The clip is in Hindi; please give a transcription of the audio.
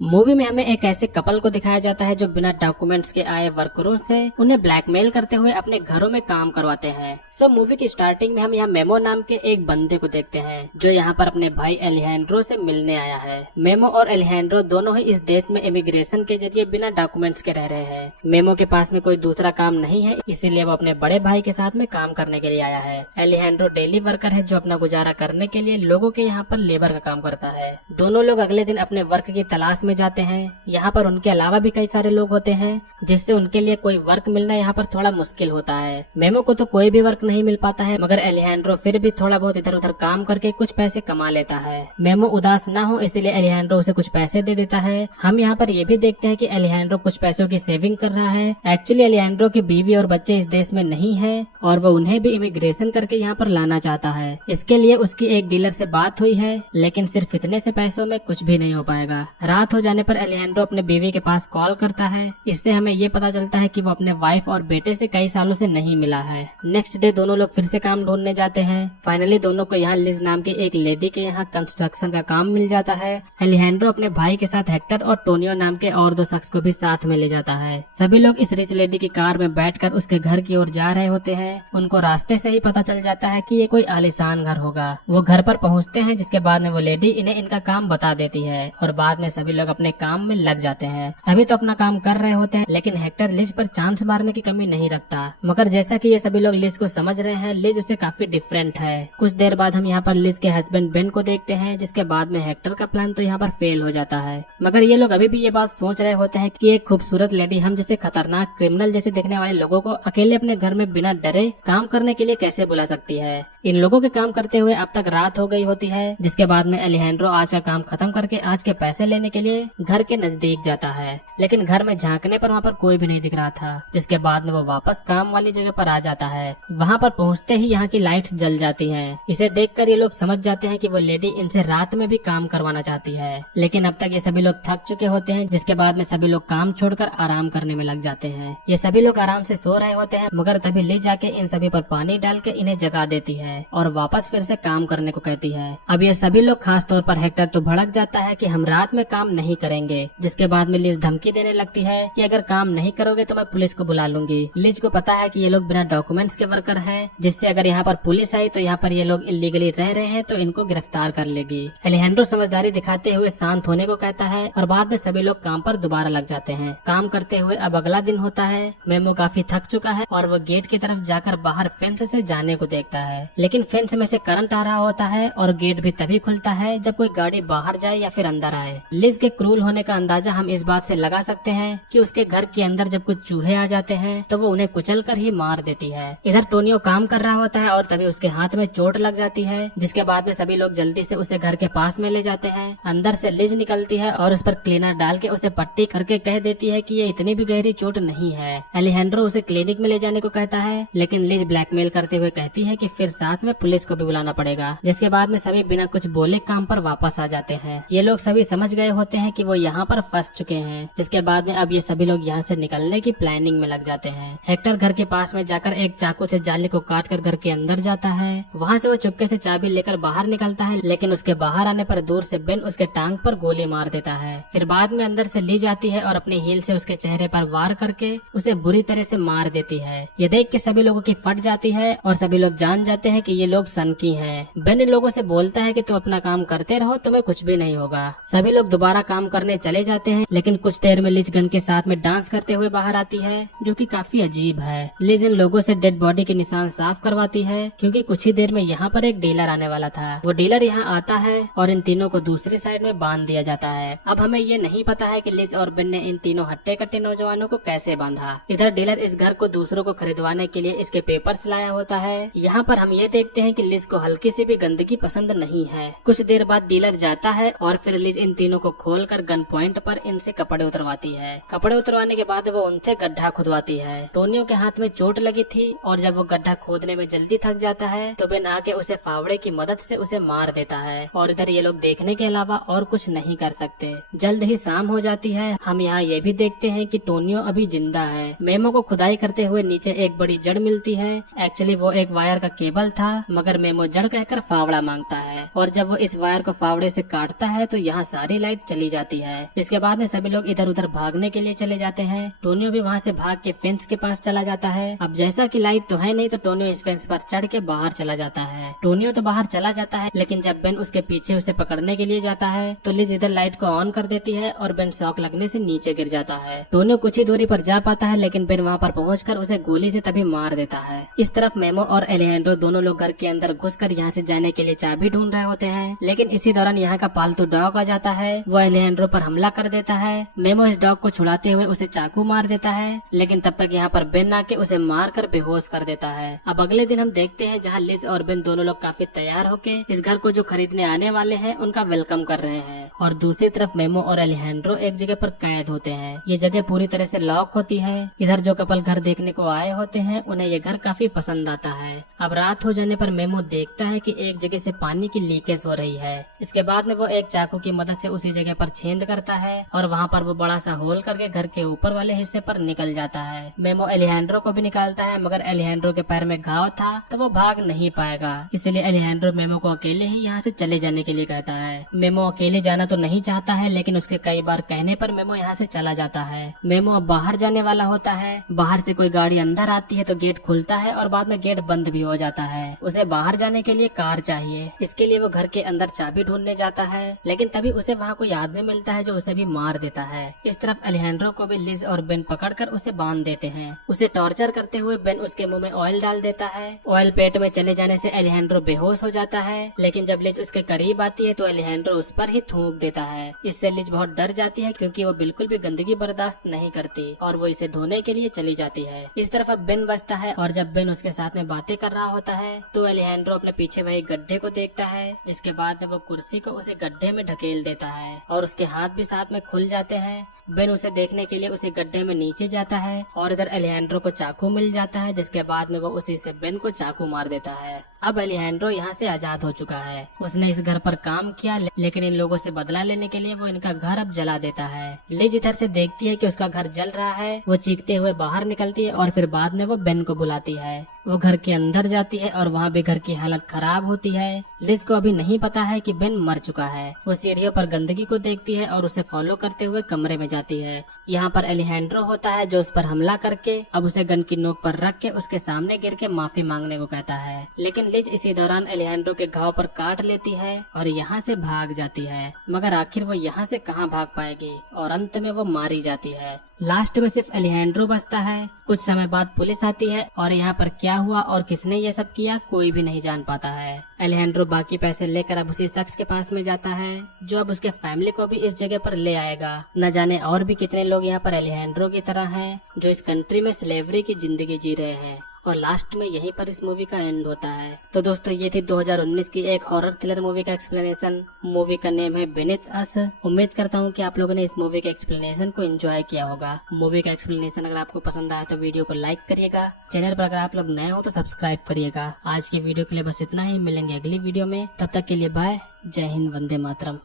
मूवी में हमें एक ऐसे कपल को दिखाया जाता है जो बिना डॉक्यूमेंट्स के आए वर्करों से उन्हें ब्लैकमेल करते हुए अपने घरों में काम करवाते हैं। सो मूवी की स्टार्टिंग में हम यहाँ मेमो नाम के एक बंदे को देखते हैं जो यहाँ पर अपने भाई एलिजेंड्रो से मिलने आया है। मेमो और एलिजेंड्रो दोनों ही इस देश में इमिग्रेशन के जरिए बिना डॉक्यूमेंट्स के रह रहे हैं। मेमो के पास में कोई दूसरा काम नहीं है, इसीलिए वो अपने बड़े भाई के साथ में काम करने के लिए आया है। एलिजेंड्रो डेली वर्कर है जो अपना गुजारा करने के लिए लोगों के यहाँ पर लेबर का काम करता है। दोनों लोग अगले दिन अपने वर्क की तलाश में जाते हैं। यहाँ पर उनके अलावा भी कई सारे लोग होते हैं जिससे उनके लिए कोई वर्क मिलना यहाँ पर थोड़ा मुश्किल होता है। मेमो को तो कोई भी वर्क नहीं मिल पाता है, मगर एलिजेंड्रो फिर भी थोड़ा बहुत इधर उधर काम करके कुछ पैसे कमा लेता है। मेमो उदास ना हो इसलिए एलिजेंड्रो उसे कुछ पैसे दे देता है। हम यहाँ पर ये भी देखते हैं कि एलिजेंड्रो कुछ पैसों की सेविंग कर रहा है। एक्चुअली एलिजेंड्रो की बीवी और बच्चे इस देश में नहीं है और वो उन्हें भी इमिग्रेशन करके यहाँ पर लाना चाहता है। इसके लिए उसकी एक डीलर से बात हुई है, लेकिन सिर्फ इतने से पैसों में कुछ भी नहीं हो पाएगा। रात हो जाने पर एलिजेंड्रो अपने बीवी के पास कॉल करता है। इससे हमें ये पता चलता है कि वो अपने वाइफ और बेटे से कई सालों से नहीं मिला है। नेक्स्ट डे दोनों लोग फिर से काम ढूंढने जाते हैं। फाइनली दोनों को यहाँ लिज नाम की एक लेडी के यहाँ कंस्ट्रक्शन का काम मिल जाता है। एलिजेंड्रो अपने भाई के साथ हेक्टर और टोनियो नाम के और दो शख्स को भी साथ में ले जाता है। सभी लोग इस रिच लेडी की कार में बैठकर उसके घर की ओर जा रहे होते हैं। उनको रास्ते से ही पता चल जाता है कि ये कोई आलीशान घर होगा। वो घर पर पहुँचते हैं, जिसके बाद में वो लेडी इन्हें इनका काम बता देती है और बाद में सभी लोग अपने काम में लग जाते हैं। सभी तो अपना काम कर रहे होते हैं, लेकिन हेक्टर लिज पर चांस मारने की कमी नहीं रखता। मगर जैसा कि ये सभी लोग लिज को समझ रहे हैं, लिज उससे काफी डिफरेंट है। कुछ देर बाद हम यहाँ पर लिज के हस्बैंड बेन को देखते हैं, जिसके बाद में हेक्टर का प्लान तो यहाँ पर फेल हो जाता है। मगर ये लोग अभी भी ये बात सोच रहे होते हैं कि एक खूबसूरत लेडी हम जैसे खतरनाक क्रिमिनल जैसे दिखने वाले लोगों को अकेले अपने घर में बिना डरे काम करने के लिए कैसे बुला सकती है। इन लोगों के काम करते हुए अब तक रात हो गई होती है, जिसके बाद में एलिजेंड्रो आज का काम खत्म करके आज के पैसे लेने के लिए घर के नजदीक जाता है, लेकिन घर में झांकने पर वहाँ पर कोई भी नहीं दिख रहा था। जिसके बाद में वो वापस काम वाली जगह पर आ जाता है। वहाँ पर पहुँचते ही यहाँ की लाइट्स जल जाती हैं। इसे देखकर ये लोग समझ जाते हैं कि वो लेडी इनसे रात में भी काम करवाना चाहती है, लेकिन अब तक ये सभी लोग थक चुके होते हैं। जिसके बाद में सभी लोग काम छोड़कर आराम करने में लग जाते हैं। ये सभी लोग आराम से सो रहे होते हैं, मगर तभी ले जाके इन सभी पर पानी डाल के इन्हें जगा देती है और वापस फिर से काम करने को कहती है। अब ये सभी लोग, खास तौर पर हेक्टर, तो भड़क जाता है कि हम रात में काम नहीं करेंगे। जिसके बाद में लिज धमकी देने लगती है कि अगर काम नहीं करोगे तो मैं पुलिस को बुला लूंगी। लिज को पता है कि ये लोग बिना डॉक्यूमेंट्स के वर्कर हैं, जिससे अगर यहाँ पर पुलिस आई तो यहाँ पर ये लोग इलीगली रह रहे हैं तो इनको गिरफ्तार कर लेगी। एलिजेंड्रो समझदारी दिखाते हुए शांत होने को कहता है और बाद में सभी लोग काम पर दोबारा लग जाते हैं। काम करते हुए अब अगला दिन होता है। मेमो काफी थक चुका है और वो गेट की तरफ जाकर बाहर फेंस से जाने को देखता है, लेकिन फेंस में से करंट आ रहा होता है और गेट भी तभी खुलता है जब कोई गाड़ी बाहर जाए या फिर अंदर आए। लिज के क्रूर होने का अंदाजा हम इस बात से लगा सकते हैं कि उसके घर के अंदर जब कुछ चूहे आ जाते हैं तो वो उन्हें कुचल कर ही मार देती है। इधर टोनियो काम कर रहा होता है और तभी उसके हाथ में चोट लग जाती है, जिसके बाद में सभी लोग जल्दी से उसे घर के पास में ले जाते हैं। अंदर से लिज निकलती है और उस पर क्लीनर डाल के उसे पट्टी करके कह देती है कि ये इतनी भी गहरी चोट नहीं है। एलिजेंड्रो उसे क्लिनिक में ले जाने को कहता है, लेकिन लिज ब्लैकमेल करते हुए कहती है कि फिर साथ में पुलिस को भी बुलाना पड़ेगा। जिसके बाद में सभी बिना कुछ बोले काम पर वापस आ जाते हैं। ये लोग सभी समझ गए होते हैं कि वो यहाँ पर फंस चुके हैं। जिसके बाद में अब ये सभी लोग यहाँ से निकलने की प्लानिंग में लग जाते हैं। हेक्टर घर के पास में जाकर एक चाकू से जाली को काट कर घर के अंदर जाता है। वहाँ से वो चुपके से चाबी लेकर बाहर निकलता है, लेकिन उसके बाहर आने पर दूर से बेन उसके टांग पर गोली मार देता है। फिर बाद में अंदर से ली जाती है और अपनी हील से उसके चेहरे पर वार करके उसे बुरी तरह से मार देती है। ये देख के सभी लोगों की फट जाती है और सभी लोग जान जाते हैं कि ये लोग सनकी हैं। बेन इन लोगों से बोलता है कि तुम अपना काम करते रहो, तुम्हें कुछ भी नहीं होगा। सभी लोग दोबारा काम करने चले जाते हैं, लेकिन कुछ देर में लिज गन के साथ में डांस करते हुए बाहर आती है, जो कि काफी अजीब है। लिज इन लोगों से डेड बॉडी के निशान साफ करवाती है, क्योंकि कुछ ही देर में यहाँ पर एक डीलर आने वाला था। वो डीलर यहाँ आता है और इन तीनों को दूसरी साइड में बांध दिया जाता है। अब हमें ये नहीं पता है कि लिज और बेन ने इन तीनों हट्टे कट्टे नौजवानों को कैसे बांधा। इधर डीलर इस घर को दूसरों को खरीदवाने के लिए इसके पेपर्स लाया होता है। यहाँ पर हम ये देखते हैं कि लिज को हल्की सी भी गंदगी पसंद नहीं है। कुछ देर बाद डीलर जाता है और फिर लिज इन तीनों को खोलकर गन पॉइंट पर इनसे कपड़े उतरवाती है। कपड़े उतरवाने के बाद वो उनसे गड्ढा खुदवाती है। टोनियो के हाथ में चोट लगी थी और जब वो गड्ढा खोदने में जल्दी थक जाता है तो बेन आके उसे फावड़े की मदद से उसे मार देता है और इधर ये लोग देखने के अलावा और कुछ नहीं कर सकते। जल्द ही शाम हो जाती है। हम यहाँ ये भी देखते हैं कि टोनियो अभी जिंदा है। मेमो को खुदाई करते हुए नीचे एक बड़ी जड़ मिलती है। एक्चुअली वो एक वायर का केबल था, मगर मेमो जड़ कहकर फावड़ा मांगता है और जब वो इस वायर को फावड़े से काटता है तो यहाँ सारी लाइट चली जाती है। इसके बाद में सभी लोग इधर उधर भागने के लिए चले जाते हैं। टोनियो भी वहाँ से भाग के फेंस के पास चला जाता है। अब जैसा कि लाइट तो है नहीं तो टोनियो इस फेंस पर चढ़ के बाहर चला जाता है। टोनियो तो बाहर चला जाता है, लेकिन जब बेन उसके पीछे उसे पकड़ने के लिए जाता है तो लिज इधर लाइट को ऑन कर देती है और बेन शॉक लगने से नीचे गिर जाता है। टोनियो कुछ ही दूरी पर जा पाता है, लेकिन बेन वहाँ पर पहुंचकर उसे गोली से तभी मार देता है। इस तरफ मेमो और एलेजेंड्रो दोनों लोग घर के अंदर घुसकर यहाँ से जाने के लिए चाबी ढूंढ रहे होते हैं, लेकिन इसी दौरान यहाँ का पालतू डॉग आ जाता है। वो एलेजेंड्रो पर हमला कर देता है। मेमो इस डॉग को छुड़ाते हुए उसे चाकू मार देता है, लेकिन तब तक यहाँ पर बेन आके उसे मार कर बेहोश कर देता है। अब अगले दिन हम देखते हैं जहाँ लिज और बेन दोनों लोग काफी तैयार होके इस घर को जो खरीदने आने वाले हैं उनका वेलकम कर रहे हैं, और दूसरी तरफ मेमो और एलेजेंड्रो एक जगह पर कैद होते हैं। ये जगह पूरी तरह से लॉक होती है। इधर जो कपल घर देखने को आए होते हैं उन्हें ये घर काफी पसंद आता है। अब रात हो जाने पर मेमो देखता है कि एक जगह से पानी की लीकेज हो रही है। इसके बाद में वो एक चाकू की मदद से उसी जगह पर छेद करता है और वहाँ पर वो बड़ा सा होल करके घर के ऊपर वाले हिस्से पर निकल जाता है। मेमो एलेजेंड्रो को भी निकालता है, मगर एलेजेंड्रो के पैर में घाव था तो वो भाग नहीं पाएगा। इसलिए एलेजेंड्रो मेमो को अकेले ही यहाँ से चले जाने के लिए कहता है। मेमो अकेले जाना तो नहीं चाहता है, लेकिन उसके कई बार कहने पर मेमो यहाँ से चला जाता है। मेमो अब बाहर जाने वाला होता है। बाहर से कोई गाड़ी अंदर आती है तो गेट खुलता है और बाद में गेट बंद भी हो जाता है। उसे बाहर जाने के लिए कार चाहिए। इसके लिए वो घर के अंदर चाबी ढूंढने जाता है, लेकिन तभी उसे वहाँ कोई आदमी मिलता है जो उसे भी मार देता है। इस तरफ एलेजेंड्रो को भी लिज और बेन पकड़कर उसे बांध देते हैं। उसे टॉर्चर करते हुए बेन उसके मुंह में ऑयल डाल देता है। ऑयल पेट में चले जाने से एलेजेंड्रो बेहोश हो जाता है, लेकिन जब लिज उसके करीब आती है तो एलेजेंड्रो उस पर ही थूक देता है। इससे लिज बहुत डर जाती है क्योंकि वो बिल्कुल भी गंदगी बर्दाश्त नहीं करती और वो इसे धोने के लिए चली जाती है। इस तरफ अब बेन बचता है और जब बेन उसके साथ में बातें कर रहा होता है तो एलेजेंड्रो अपने पीछे वही गड्ढे को देखता है, जिसके बाद वो कुर्सी को उसे गड्ढे में ढकेल देता है और उसके हाथ भी साथ में खुल जाते हैं। बेन उसे देखने के लिए उसी गड्ढे में नीचे जाता है और इधर एलेजेंड्रो को चाकू मिल जाता है, जिसके बाद में वो उसी से बेन को चाकू मार देता है। अब एलेजेंड्रो यहाँ से आजाद हो चुका है। उसने इस घर पर काम किया, लेकिन इन लोगों से बदला लेने के लिए वो इनका घर अब जला देता है। लिज इधर से देखती है कि उसका घर जल रहा है। वो चीखते हुए बाहर निकलती है और फिर बाद में वो बेन को बुलाती है। वो घर के अंदर जाती है और वहाँ भी घर की हालत खराब होती है। लिज को अभी नहीं पता है कि बेन मर चुका है। वो सीढ़ियों पर गंदगी को देखती है और उसे फॉलो करते हुए कमरे में जाती है। यहाँ पर एलेजेंड्रो होता है जो उस पर हमला करके अब उसे गन की नोक पर रख के उसके सामने गिर के माफी मांगने को कहता है, लेकिन लिज इसी दौरान एलेजेंड्रो के घाव पर काट लेती है और यहाँ से भाग जाती है। मगर आखिर वो यहाँ से कहाँ भाग पाएगी और अंत में वो मारी जाती है। लास्ट में सिर्फ एलेजेंड्रो बचता है। कुछ समय बाद पुलिस आती है और यहाँ पर क्या हुआ और किसने ये सब किया कोई भी नहीं जान पाता है। एलेजेंड्रो बाकी पैसे लेकर अब उसी शख्स के पास में जाता है जो अब उसके फैमिली को भी इस जगह पर ले आएगा। न जाने और भी कितने लोग यहाँ पर एलेजेंड्रो की तरह हैं जो इस कंट्री में स्लेवरी की जिंदगी जी रहे हैं। और लास्ट में यहीं पर इस मूवी का एंड होता है। तो दोस्तों ये थी 2019 की एक हॉरर थ्रिलर मूवी का एक्सप्लेनेशन। मूवी का नेम है बीनीथ अस। उम्मीद करता हूँ कि आप लोगों ने इस मूवी के एक्सप्लेनेशन को एंजॉय किया होगा। मूवी का एक्सप्लेनेशन अगर आपको पसंद आया तो वीडियो को लाइक करिएगा। चैनल पर अगर आप लोग नए हो तो सब्सक्राइब करिएगा। आज की वीडियो के लिए बस इतना ही। मिलेंगे अगली वीडियो में, तब तक के लिए बाय। जय हिंद, वंदे मातरम।